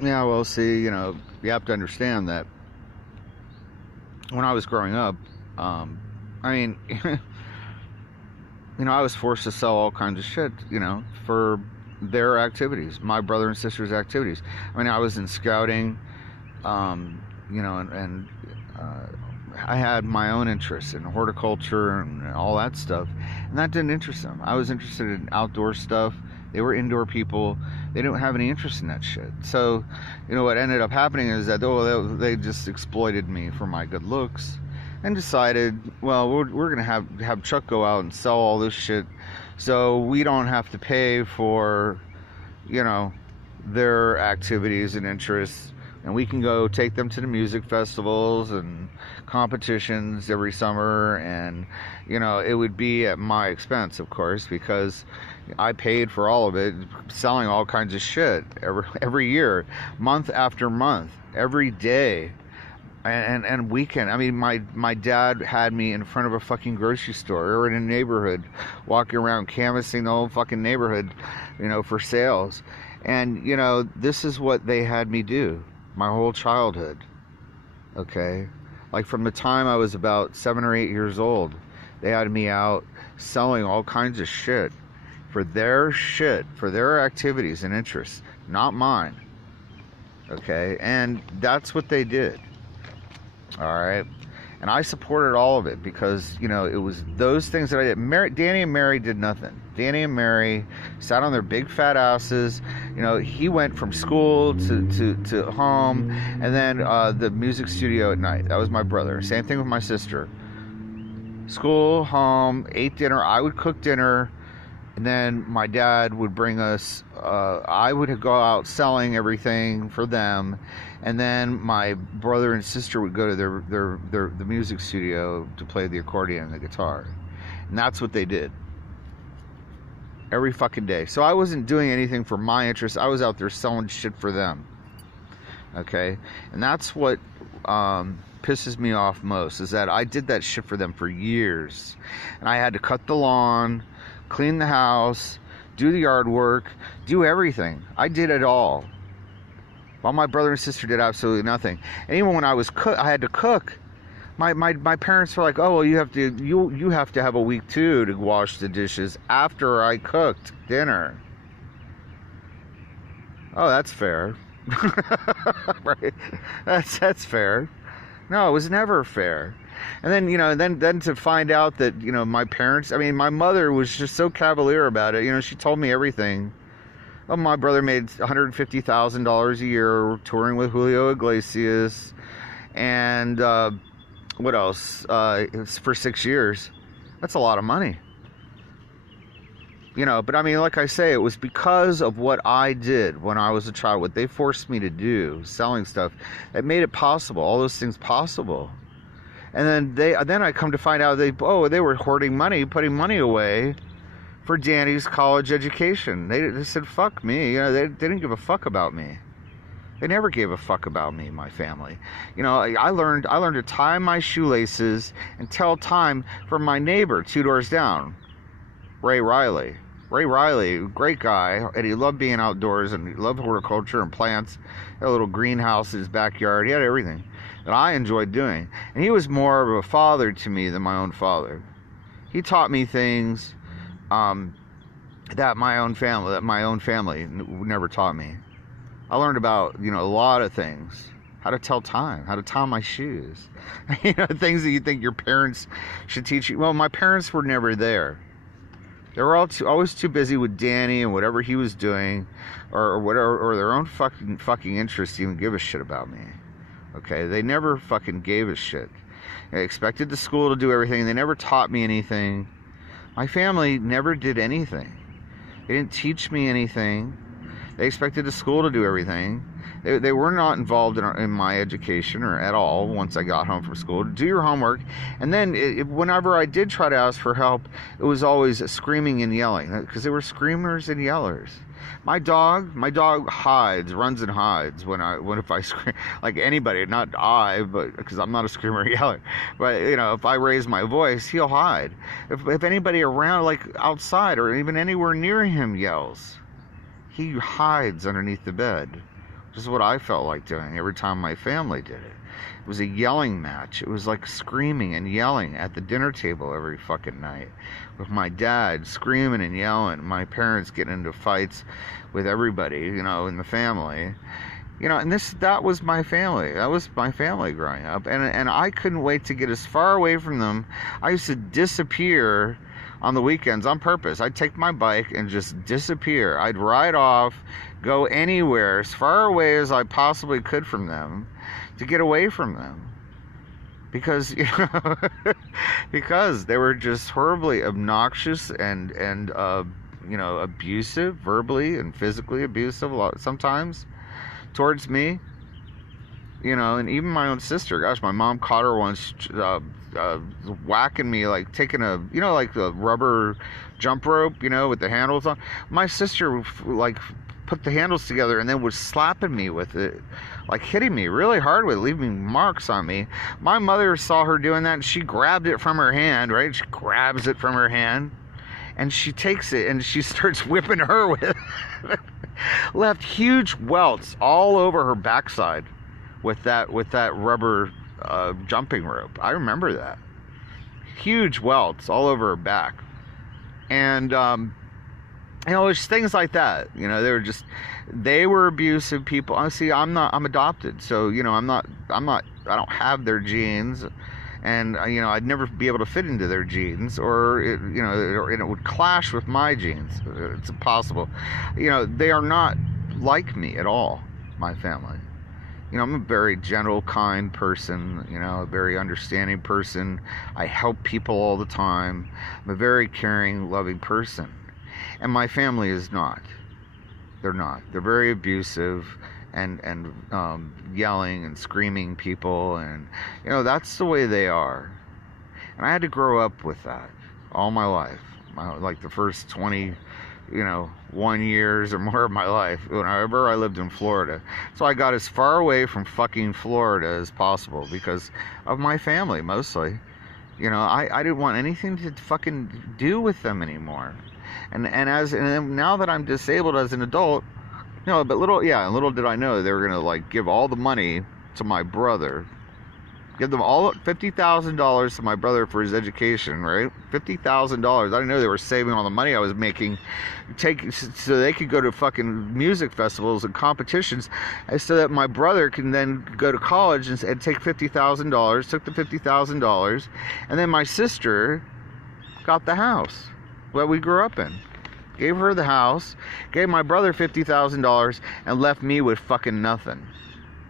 Yeah, well, see, you have to understand that when I was growing up, um, I mean, I was forced to sell all kinds of shit, for their activities, my brother and sister's activities. I mean, I was in scouting, and I had my own interests in horticulture and all that stuff, and that didn't interest them. I was interested in outdoor stuff. They were indoor people. They didn't have any interest in that shit. So, what ended up happening is that they just exploited me for my good looks, and decided, well, we're gonna have Chuck go out and sell all this shit, so we don't have to pay for, you know, their activities and interests, and we can go take them to the music festivals and competitions every summer, and it would be at my expense, of course, because I paid for all of it, selling all kinds of shit every year, month after month, every day. And weekend. I mean, my dad had me in front of a fucking grocery store or in a neighborhood, walking around canvassing the whole fucking neighborhood, for sales. And this is what they had me do my whole childhood. Okay, like from the time I was about 7 or 8 years old, they had me out selling all kinds of shit, for their activities and interests, not mine. Okay, and that's what they did. All right, and I supported all of it because it was those things that I did. Danny and Mary did nothing. Danny and Mary sat on their big fat asses. He went from school to home, and then the music studio at night. That was my brother. Same thing with my sister. School, home, ate dinner. I would cook dinner. And then my dad would bring us, I would go out selling everything for them. And then my brother and sister would go to the music studio to play the accordion and the guitar. And that's what they did. Every fucking day. So I wasn't doing anything for my interests. I was out there selling shit for them. Okay? And that's what pisses me off most, is that I did that shit for them for years. And I had to cut the lawn, clean the house, do the yard work, do everything. I did it all, while my brother and sister did absolutely nothing. And even when I had to cook. My parents were like, "Oh, well, you have to have a week too to wash the dishes after I cooked dinner." Oh, that's fair, right? That's fair. No, it was never fair. And then, then to find out that, my parents, I mean, my mother was just so cavalier about it. She told me everything. Well, my brother made $150,000 a year touring with Julio Iglesias. And what else? It was for 6 years. That's a lot of money. But I mean, like I say, it was because of what I did when I was a child, what they forced me to do, selling stuff, that made it possible, all those things possible. And then I come to find out they were hoarding money, putting money away for Danny's college education. They said, fuck me. They didn't give a fuck about me. They never gave a fuck about me, my family. I learned to tie my shoelaces and tell time from my neighbor 2 doors down, Ray Riley. Ray Riley, great guy, and he loved being outdoors, and he loved horticulture and plants. He had a little greenhouse in his backyard. He had everything that I enjoyed doing. And he was more of a father to me than my own father. He taught me things that my own family never taught me. I learned about, a lot of things. How to tell time, how to tie my shoes. Things that you think your parents should teach you. Well, my parents were never there. They were always too busy with Danny and whatever he was doing, or whatever, or their own fucking interests to even give a shit about me. Okay, they never fucking gave a shit. They expected the school to do everything. They never taught me anything. My family never did anything. They didn't teach me anything. They expected the school to do everything. They were not involved in my education or at all once I got home from school. Do your homework. And then whenever I did try to ask for help, it was always screaming and yelling, because they were screamers and yellers. My dog runs and hides if I scream, like anybody, not I, but because I'm not a screamer or yeller. But if I raise my voice, he'll hide. If anybody around, like outside or even anywhere near him, yells, he hides underneath the bed This is what I felt like doing every time my family did it. It was a yelling match. It was like screaming and yelling at the dinner table every fucking night, with my dad screaming and yelling, my parents getting into fights with everybody, you know, in the family. You know, and that was my family. That was my family growing up. And I couldn't wait to get as far away from them. I used to disappear on the weekends on purpose. I'd take my bike and just disappear. I'd ride off, go anywhere, as far away as I possibly could from them, to get away from them. Because, you know, because they were just horribly obnoxious and you know, abusive, verbally and physically abusive sometimes towards me, you know. And even my own sister, gosh, my mom caught her once whacking me, like taking a, you know, like the rubber jump rope, you know, with the handles on. My sister like put the handles together and then was slapping me with it, like hitting me really hard with it, leaving marks on me. My mother saw her doing that and she grabbed it from her hand, right? She grabs it from her hand and she takes it and she starts whipping her with it. Left huge welts all over her backside with that rubber jumping rope. I remember that. Huge welts all over her back. And you know, it's things like that. You know, they were abusive people. Honestly, I'm adopted, so, you know, I don't have their genes. And, you know, I'd never be able to fit into their genes, or it, you know, and it would clash with my genes. It's impossible. You know, they are not like me at all, my family. You know, I'm a very gentle, kind person, you know, a very understanding person. I help people all the time. I'm a very caring, loving person. And my family is not. They're not. They're very abusive and yelling and screaming people, and, you know, that's the way they are. And I had to grow up with that all my life, like the first 20, you know, 1 years or more of my life, whenever I lived in Florida. So I got as far away from fucking Florida as possible because of my family, mostly. You know, I didn't want anything to fucking do with them anymore. And now that I'm disabled as an adult, you know, but little did I know they were gonna, like, give all the money to my brother, give them all $50,000 to my brother for his education, right? $50,000. I didn't know they were saving all the money I was making, so they could go to fucking music festivals and competitions, so that my brother can then go to college and take $50,000. Took the $50,000, and then my sister got the house that we grew up in. Gave her the house, gave my brother $50,000, and left me with fucking nothing.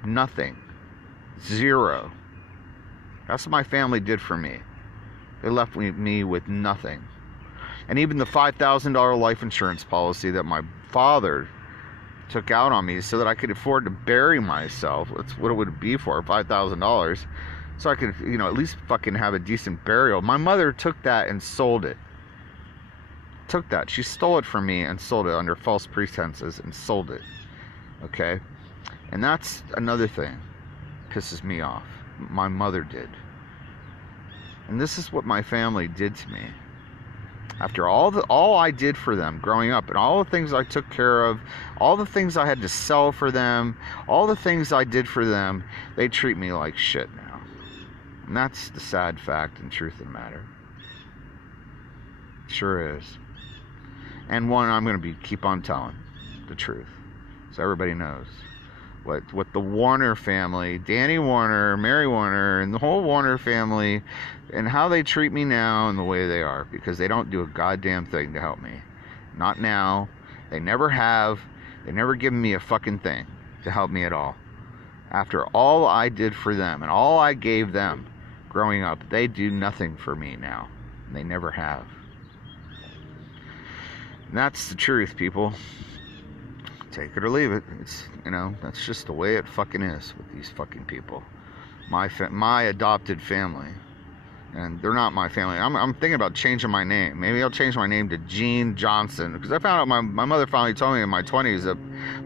Nothing. Zero. That's what my family did for me. They left me with nothing. And even the $5,000 life insurance policy that my father took out on me so that I could afford to bury myself. That's what it would be for, $5,000. So I could, you know, at least fucking have a decent burial. My mother took that and sold it. Took that. She stole it from me and sold it under false pretenses and sold it. Okay? And that's another thing. Pisses me off. My mother did. And this is what my family did to me. After all I did for them growing up, and all the things I took care of, all the things I had to sell for them, all the things I did for them, they treat me like shit now. And that's the sad fact and truth of the matter. Sure is. And one I'm going to keep on telling the truth, so everybody knows what the Warner family, Danny Warner, Mary Warner, and the whole Warner family, and how they treat me now and the way they are, because they don't do a goddamn thing to help me. Not now. They never have. They never given me a fucking thing to help me at all. After all I did for them and all I gave them growing up, they do nothing for me now. They never have. And that's the truth, people. Take it or leave it. It's, you know, that's just the way it fucking is with these fucking people. My adopted family. And they're not my family. I'm thinking about changing my name. Maybe I'll change my name to Gene Johnson. Because I found out my mother finally told me in my 20s that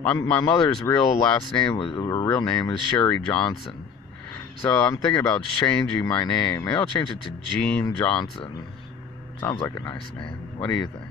my mother's real name is Sherry Johnson. So I'm thinking about changing my name. Maybe I'll change it to Gene Johnson. Sounds like a nice name. What do you think?